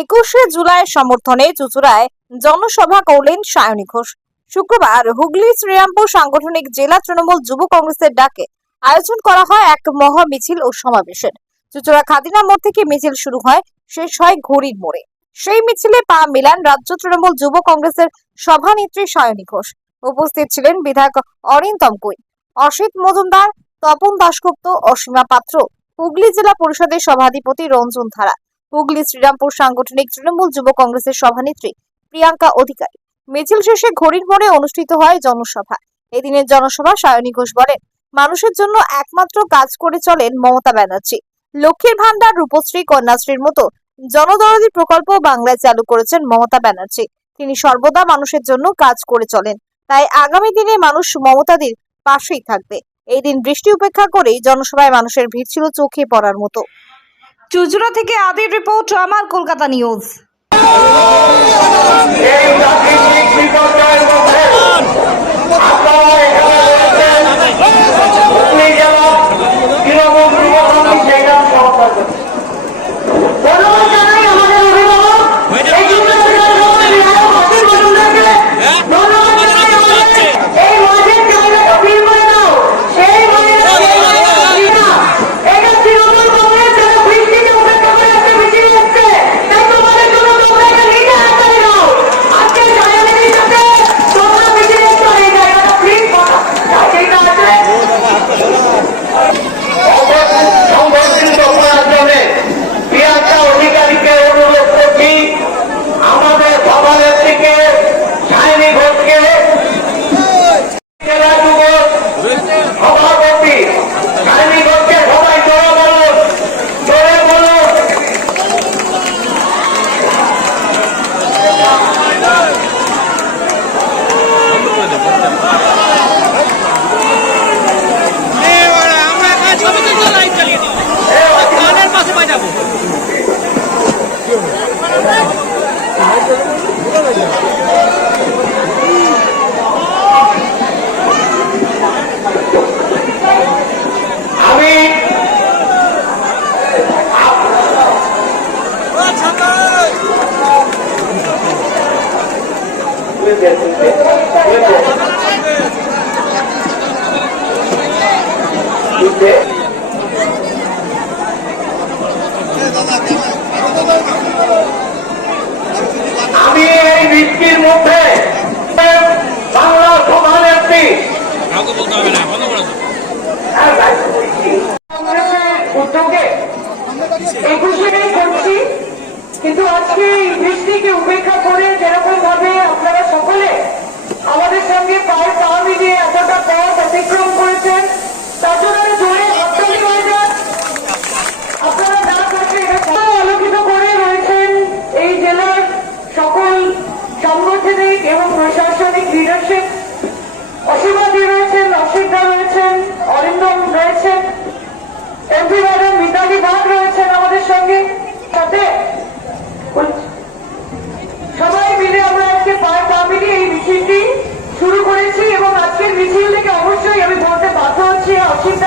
একুশে জুলাই সমর্থনে চুচুড়ায় জনসভা করলেন সায়নী ঘোষ। শুক্রবার হুগলি শ্রীরামপুর সাংগঠনিক জেলা তৃণমূল যুব কংগ্রেসের ডাকে আয়োজন করা হয় এক মহা মিছিল ও সমাবেশের চুচুড়া খাদিনা মোড় থেকে মিছিল শুরু হয়, শেষ হয় ঘড়ির মোড়ে। সেই মিছিলে পা মিলান রাজ্য তৃণমূল যুব কংগ্রেসের সভানেত্রী সায়নী ঘোষ। উপস্থিত ছিলেন বিধায়ক অরিন্দম কুই অসিত মজুমদার, তপন দাশগুপ্ত অসীমা পাত্র। হুগলি জেলা পরিষদের সভাধিপতি রঞ্জন ধারা। হুগলি শ্রীরামপুর সাংগঠনিক তৃণমূল যুব কংগ্রেসের সভানেত্রী প্রিয়াঙ্কা অধিকারী। মিছিল শেষে ঘড়ির মোড়ে অনুষ্ঠিত হয় জনসভা। এদিনের জনসভা সায়নী ঘোষ বলেন, মানুষের জন্য একমাত্র কাজ করে চলেন মমতা ব্যানার্জি। লক্ষ্মীর ভান্ডার রূপশ্রী, কন্যাশ্রীর মতো জনদরদি প্রকল্প বাংলায় চালু করেছেন মমতা ব্যানার্জি। তিনি সর্বদা মানুষের জন্য কাজ করে চলেন। তাই আগামী দিনে মানুষ মমতাদির পাশেই থাকবে। এই দিন বৃষ্টি উপেক্ষা করেই জনসভায় মানুষের ভিড় ছিল চোখে পড়ার মতো। চুচুড়া থেকে আদির রিপোর্ট আমার কলকাতা নিউজ। আপনারা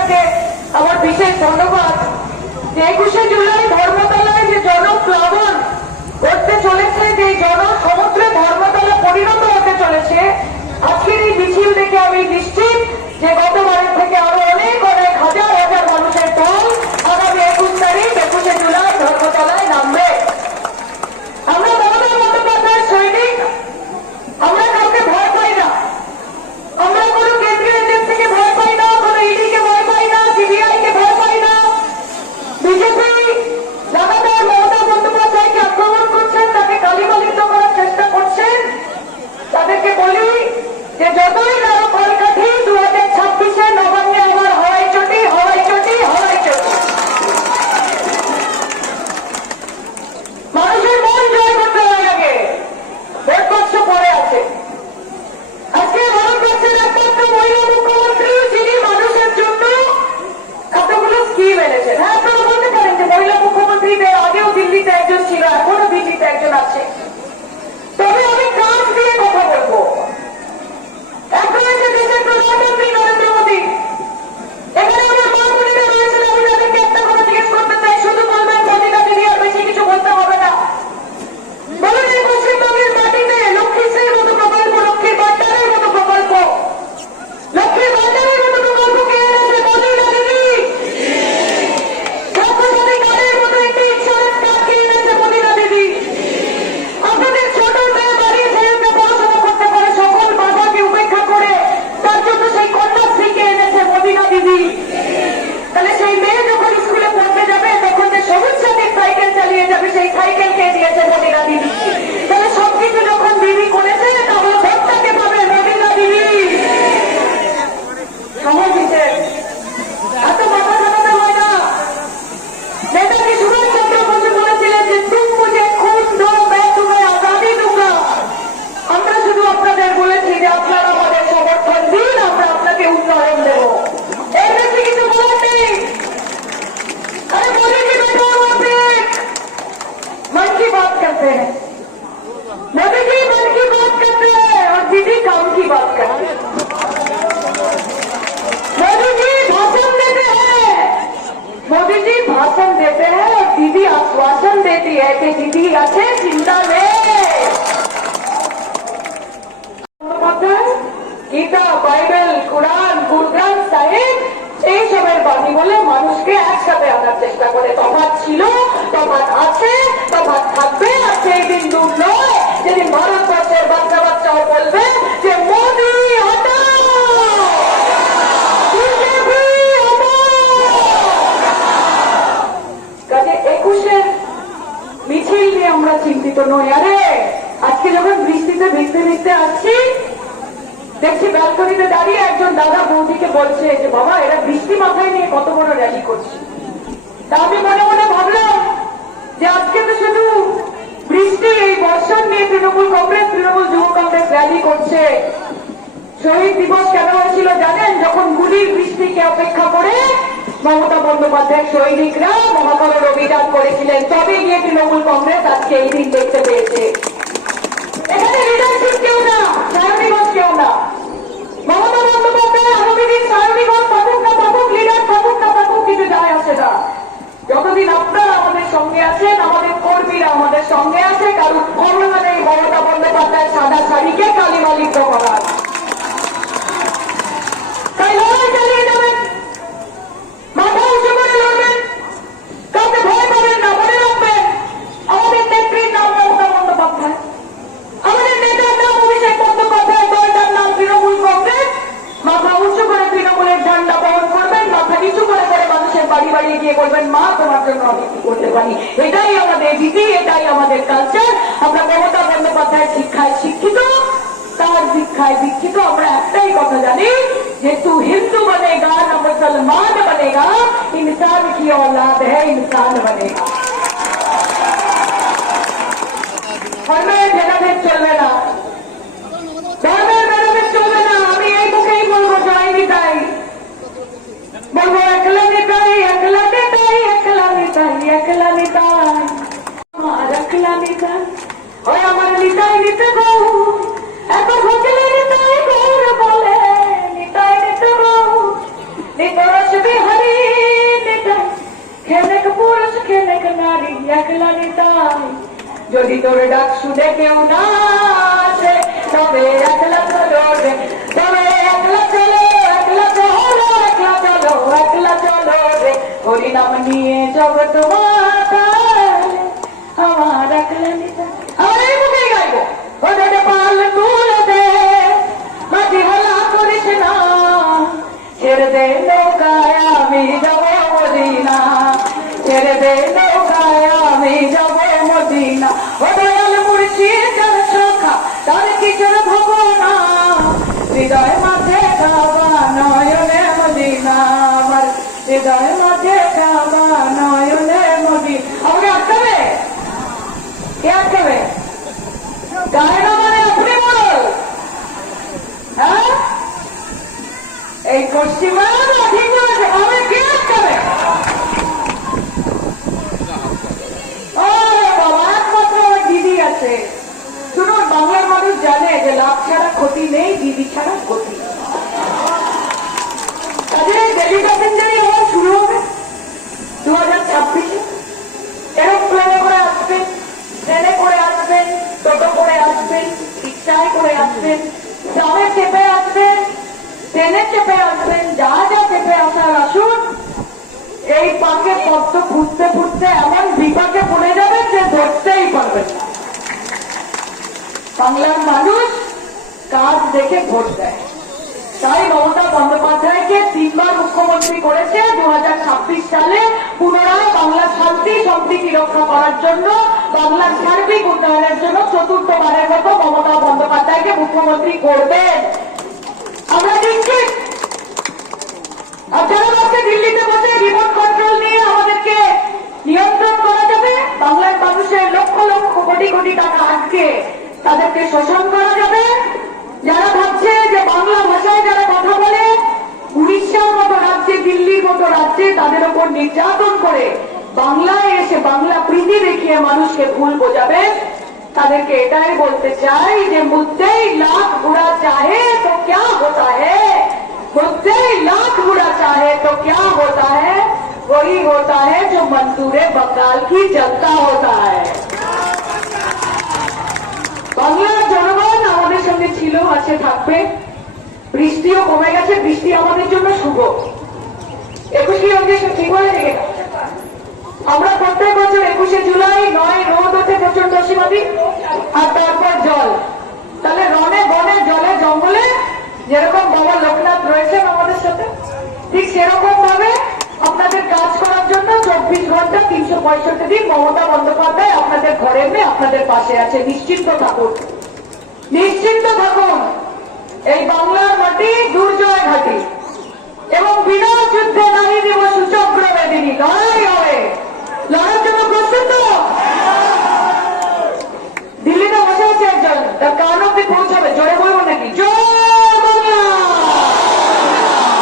অসিমদাকে আমার বিশেষ ধন্যবাদ। যে একুশে জুলাই ধর্মতলায় যে জনপ্লাবন করতে চলেছে, যে জন সমুদ্রে ধর্মতলা পরিণত হতে চলেছে, আজকের এই মিছিল দেখে আমি নিশ্চিত যে গতবারের থেকে আরও গীতা, বাইবেল, কোরআন গুরগ্রাম সাহেব এইসবের বাণী বলে মানুষকে একসাথে আনার চেষ্টা করে। তফাৎ ছিল, তফাৎ আছে, তফাৎ থাকবে, আর সেই দিন দূর নয়। যেদিন ভারতবর্ষের বাচ্চা বাচ্চাও বলবে যে, মোদি মিছিল নিয়ে আমরা চিন্তিত নই। আরে, আজকে যখন বৃষ্টিতে ভিজতে ভিজতে আসছি দেখছি ব্যালকনিতে দাঁড়িয়ে একজন দাদা বৌদিকে বলছে যে, বাবা, এরা বৃষ্টি মাথায় নিয়ে কত বড় র্যালি করছে। তা আমি মনে মনে ভাবলাম যে আজকে তো শুধু বৃষ্টি, এই বর্ষণ নিয়ে তৃণমূল কংগ্রেস, তৃণমূল যুব কংগ্রেস র্যালি করছে। শহীদ দিবস কেন হয়েছিল জানেন? যখন গুলির বৃষ্টিকে অপেক্ষা করে মমতা বন্দ্যোপাধ্যায় সৈনিকরা মহাকরণ অভিযান করেছিলেন। তবে গিয়ে তৃণমূল কংগ্রেস আজকে এই দিন দেখতে পেয়েছে। এখানে লিডারশিপ কেউ না মমতা বন্দ্যোপাধ্যায় আগামী দিন সায়নীগঞ্জ থাকুক না থাকুক লিডার থাকুক না থাকুক কিছু যায় আসে না যতদিন আপনারা আমাদের সঙ্গে আছেন আমাদের কর্মীরা আমাদের সঙ্গে আছে কারণ ক্ষমতা নেই মমতা বন্দ্যোপাধ্যায় সাদা শাড়িকে কালিমালিপ্ত করার তাই লড়াই চালিয়ে যাবেন মাথা উঁচু করে লড়বেন কাউকে ভয় পাবেন না মনে রাখবেন আমাদের নেত্রীর নাম মমতা বন্দ্যোপাধ্যায় আমাদের নেতার নাম অভিষেক বন্দ্যোপাধ্যায় দলটার নাম তৃণমূল কংগ্রেস মাথা উঁচু করে তৃণমূলের ঝান্ডা বহন করবেন মাথা নিচু করে করে মানুষের বাড়ি বাড়ি গিয়ে বলবেন মা তোমার জন্য আমি কি করতে পারি এটাই আমাদের রীতি এটাই আমাদের কালচার আমরা মমতা বন্দ্যোপাধ্যায় শিক্ষায় শিক্ষিত তার শিক্ষায় দীক্ষিত আমরা একটাই কথা জানি যে তু হিন্দু বনেগা না মুসলমান বনেগা इंसान की औलाद है इंसान बनेगा একলা নিতাই, আমার একলা ওই আমার নিতাই নিতে গৌ এত বলে, নিতাই নিতে গৌ নিতরস বিহারি নিতাই খেলেক পুরুষ, খেলেক নারী, একলা নিতাই। যদি তোর ডাক শুনে কেউ না আসে তবে একলা চলো হরিনাম নিয়ে জগৎ মাতালে গায়ে না মানে আপনি বলো। হ্যাঁ? এই পশ্চিমবঙ্গ ঠিক বলেছে আমি কে আটকাবে দিদি আছে। শুনুন, বাংলার মানুষ জানে যে লাভ ছাড়া ক্ষতি নেই, দিদি ছাড়া ক্ষতি কাজে ডেলি প্যাসেঞ্জারই আবার শুরু হবে দু হাজার ছাব্বিশে এরোপ্লেনে করে আসবেন ট্রেনে করে আসবেন টোটো করে আসবেন রিক্সায় আসবেন ট্রামে চেপে আসবেন চেপে আসবেন চেপে আসার আসুন, এই পাকে পদ্ম ফুটতে ফুটতে এমন বিপাকে পড়ে যাবে যে ধরতেই পারবেন না। বাংলার মানুষ কাজ দেখে ভোট দেয়। তাই মমতা বন্দ্যোপাধ্যায়কে তিনবার মুখ্যমন্ত্রী করেছে দু সালে পুনরায় বাংলা শান্তি সম্প্রীতি রক্ষা করার জন্য। বাংলার সার্বিক উন্নয়নের জন্য চতুর্থবারের মতো মমতা বন্দ্যোপাধ্যায়কে মুখ্যমন্ত্রী করবেন। আমরা আর যারা দিল্লিতে বসে রিমোট কন্ট্রোল নিয়ে আমাদেরকে নিয়ন্ত্রণ করা যাবে? বাংলার মানুষের লক্ষ লক্ষ কোটি কোটি টাকা আটকে তাদেরকে শোষণ করা যাবে? যারা ভাবছে যে বাংলা ভাষায় যারা কথা বলে উড়িষ্যার মতো রাজ্যে দিল্লির মতো রাজ্যে তাদের উপর নির্যাতন করে বাংলায় এসে বাংলা প্রীতি দেখিয়ে মানুষকে ভুল বোঝাবে তাদেরকে এটাই বলতে চাই যে মুদ্দেই লাখ বুড়া চাহে তো क्या होता है मुद्दे लाख बुरा चाहे तो क्या होता है वही वही होता है जो मंसूरे बंगाल की जनता होता है বাংলার জনগণ আমাদের সঙ্গে ছিল আছে থাকবে বৃষ্টিও কমে গেছে বৃষ্টি আমাদের জন্য শুভ একুশে অঙ্কে ঠিক গেছে আমরা প্রত্যেক বছর একুশে জুলাই নয় রোদ ওঠে প্রচণ্ড সীমাদি আর তারপর জল। তাহলে রনে বনে জলে জঙ্গলে যেরকম বাবা লোকনাথ রয়েছেন আমাদের সাথে, ঠিক সেরকম ভাবে আপনাদের কাজ করার জন্য চব্বিশ ঘণ্টা তিনশো পঁয়ষট্টি দিন মমতা বন্দ্যোপাধ্যায় আপনাদের ঘরে এনে আপনাদের পাশে আছে। নিশ্চিন্ত থাকুন। নিশ্চিন্ত থাকুন। এই বাংলার মাটি দুর্জয় ঘাটি। এবং বিনা যুদ্ধে নারী দিবস সুচক্র বেদিনী লড়াই হবে। লড়ার জন্য প্রস্তুত তো? দিল্লিতে বসে আছে একজন। তার কান অব্দি পৌঁছাবে। জোরে বলব নাকি জয় বাংলা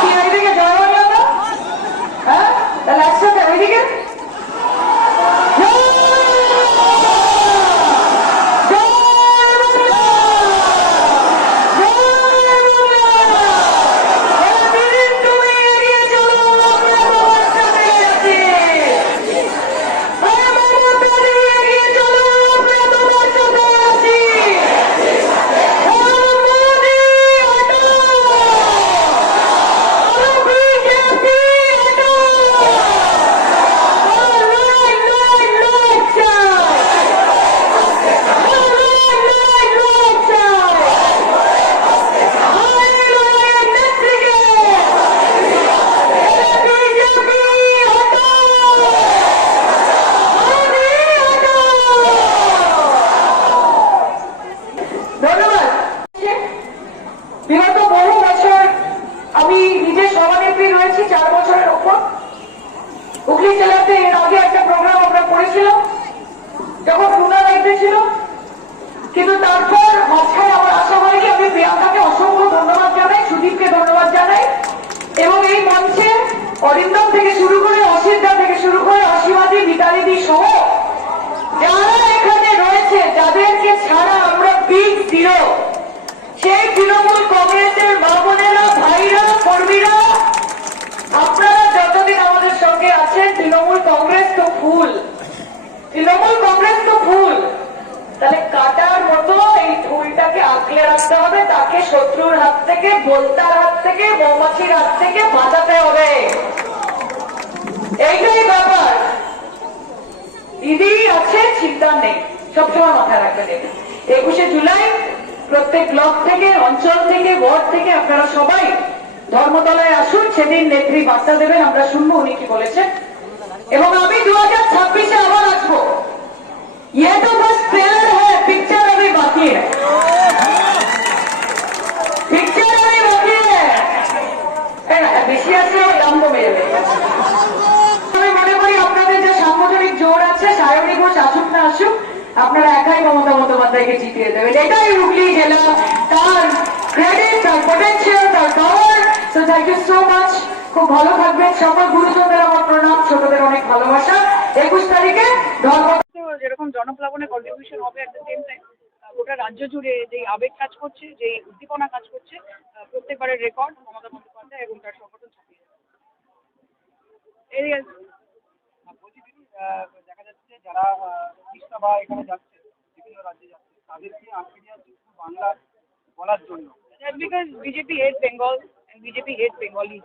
কি ওইদিকে জয় বাংলা না হ্যাঁ তাহলে একসাথে ওইদিকে জয় বাংলা! জয় বাংলা! জয় বাংলা! এতদিন তুমি এগিয়ে চলো, আমরা তোমার সাথে আছি। এই মমতা দি এগিয়ে চলো, আমরা তোমার সাথে আছি। এই মোদি হটাও! এই বিজেপি হটাও! এই লড়াই, লড়াই, লড়াই চাই। এই লড়াই, লড়াই, লড়াই চাই। এই লড়াইয়ের নেত্রীকে বিজেপি হটাও! মোদি হটাও! ধন্যবাদ বিগত বহু বছর আমি নিজে সভানেত্রী রয়েছি চার বছরের ওপর হুগলি জেলাতে এর আগে একটা প্রোগ্রাম আমরা করেছিলাম যখন টুনা দায়িত্বে ছিল কিন্তু তারপর মাঝখানে আমার আশা হয়নি আমি প্রিয়াঙ্কাকে অসংখ্য ধন্যবাদ জানাই, সুদীপকে ধন্যবাদ জানাই। এবং এই মঞ্চে অরিন্দম থেকে শুরু করে অসিদ্ধা থেকে শুরু করে অসীমাদি, মিতালিদি সহ যারা এখানে রয়েছে, যাদেরকে ছাড়া আমরা বিগ জিরো। সেই তৃণমূল কংগ্রেসের মা বোনেরা, ভাইরা, কর্মীরা, আপনারা যতদিন আমাদের সঙ্গে আছেন, তৃণমূল কংগ্রেস তো ফুল। তৃণমূল কংগ্রেস তো ফুল। তাহলে কাটার মতো এই ফুলটাকে আঁকলে রাখতে হবে, তাকে শত্রুর হাত থেকে, বলতার হাত থেকে, মৌমাছির হাত থেকে বাঁচাতে হবে। এইটাই ব্যাপার। দিদি আছে, চিন্তা নেই। সবসময় মাথায় রাখবেন একুশে জুলাই, প্রত্যেক ব্লক থেকে, অঞ্চল থেকে, ওয়ার্ড থেকে আপনারা সবাই ধর্মতলায় আসুন, সেদিন নেত্রী বার্তা দেবেন, আমরা শুনব উনি কি বলেছেন। এবং আমি দু হাজার ছাব্বিশে আবার আসব। ये तो बस ट्रेलर है पिक्चर अभी बाकी है पिक्चर अभी बाकी है তাই না? বেশি আসলে দাম কমে যাবে আমি মনে করি আপনাদের যে সাংগঠনিক জোর আছে সায়নী ঘোষ আসুক না আসুক আপনারা একাই মমতা বন্দ্যোপাধ্যায়কে জিতিয়ে দেবেন এটাই হুগলি জেলা তার ক্রেডিট তার পটেন্সিয়াল তার পাওয়ার তো থ্যাংক ইউ সো মাচ খুব ভালো থাকবেন সকল গুরুজনদের আমার প্রণাম ছোটদের অনেক ভালোবাসা একুশ তারিখে ধর্ম তো যেরকম জনপ্লাবনে কন্ট্রিবিউশন হবে অ্যাট দ্য সেম টাইম গোটা রাজ্য জুড়ে যেই আবেগ কাজ করছে যেই উদ্দীপনা কাজ করছে প্রত্যেকবারের রেকর্ড মমতা বন্দ্যোপাধ্যায় এবং তার সংগঠন ছাপিয়ে এই দেখা যাচ্ছে যারা উড়িষ্যা বা এখানে যাচ্ছে বিভিন্ন রাজ্যে যাচ্ছে তাদেরকে আটকে দেওয়া হচ্ছে বাংলা বলার জন্য? Because BJP hate Bengal BJP hate Bengali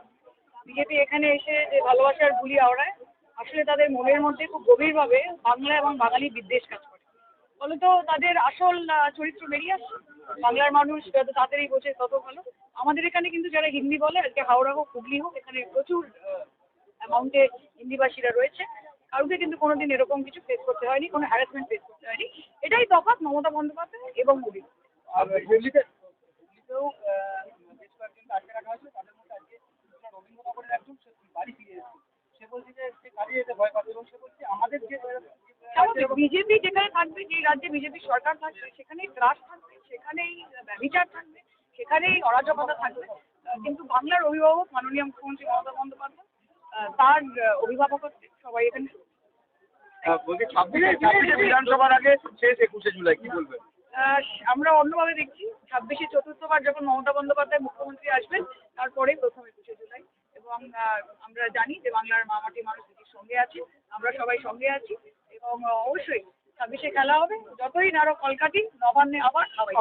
BJP এখানে এসে যে ভালোবাসার বুলি আওড়ায় আসলে তাদের মনের মধ্যে খুব গভীরভাবে বাংলা এবং বাঙালি বিদ্বেষ কাজ করে। ফলত তাদের আসল চরিত্র বেরিয়ে আসছে। বাংলার মানুষ যত তাড়াতাড়ি বোঝে তত ভালো। আমাদের এখানে কিন্তু যারা হিন্দি বলে, আজকে হাওড়া হোক, হুগলি হোক, এখানে প্রচুর অ্যামাউন্টে হিন্দিভাষীরা রয়েছে। কাউকে কিন্তু কোনোদিন এরকম কিছু ফেস করতে হয়নি, কোনো হ্যারাসমেন্ট ফেস করতে হয়নি। এটাই তফাৎ মমতা বন্দ্যোপাধ্যায় এবং মোদী আটকে রাখা হয়েছে। তাদের মধ্যে আজকে রবীন্দ্রনগরের একজন বাড়ি ফিরে এসেছে। বিজেপি যেখানে থাকবে যে রাজ্যে বিজেপি সরকার থাকবে সেখানেই ত্রাস থাকবে সেখানেই ব্যবচার থাকবে সেখানেই অরাজকতা থাকবে। কিন্তু বাংলার অভিভাবক মাননীয় মুখ্যমন্ত্রী মমতা বন্দ্যোপাধ্যায় তার অভিভাবকত্বে সবাই এখানে আহ, বলছি ছাব্বিশে ছাব্বিশে বিধানসভার আগে শেষ একুশে জুলাই কি বলবেন? আমরা অন্যভাবে দেখছি ছাব্বিশে চতুর্থবার যখন মমতা বন্দ্যোপাধ্যায় মুখ্যমন্ত্রী আসবেন তারপরেই প্রথম একুশে জুলাই। এবং আমরা জানি যে বাংলার মামাটি মানুষ দিদির সঙ্গে আছে, আমরা সবাই সঙ্গে আছি এবং অবশ্যই ছাব্বিশে খেলা হবে। যতই নারো কলকাটি নবান্নে আবার হাওয়াই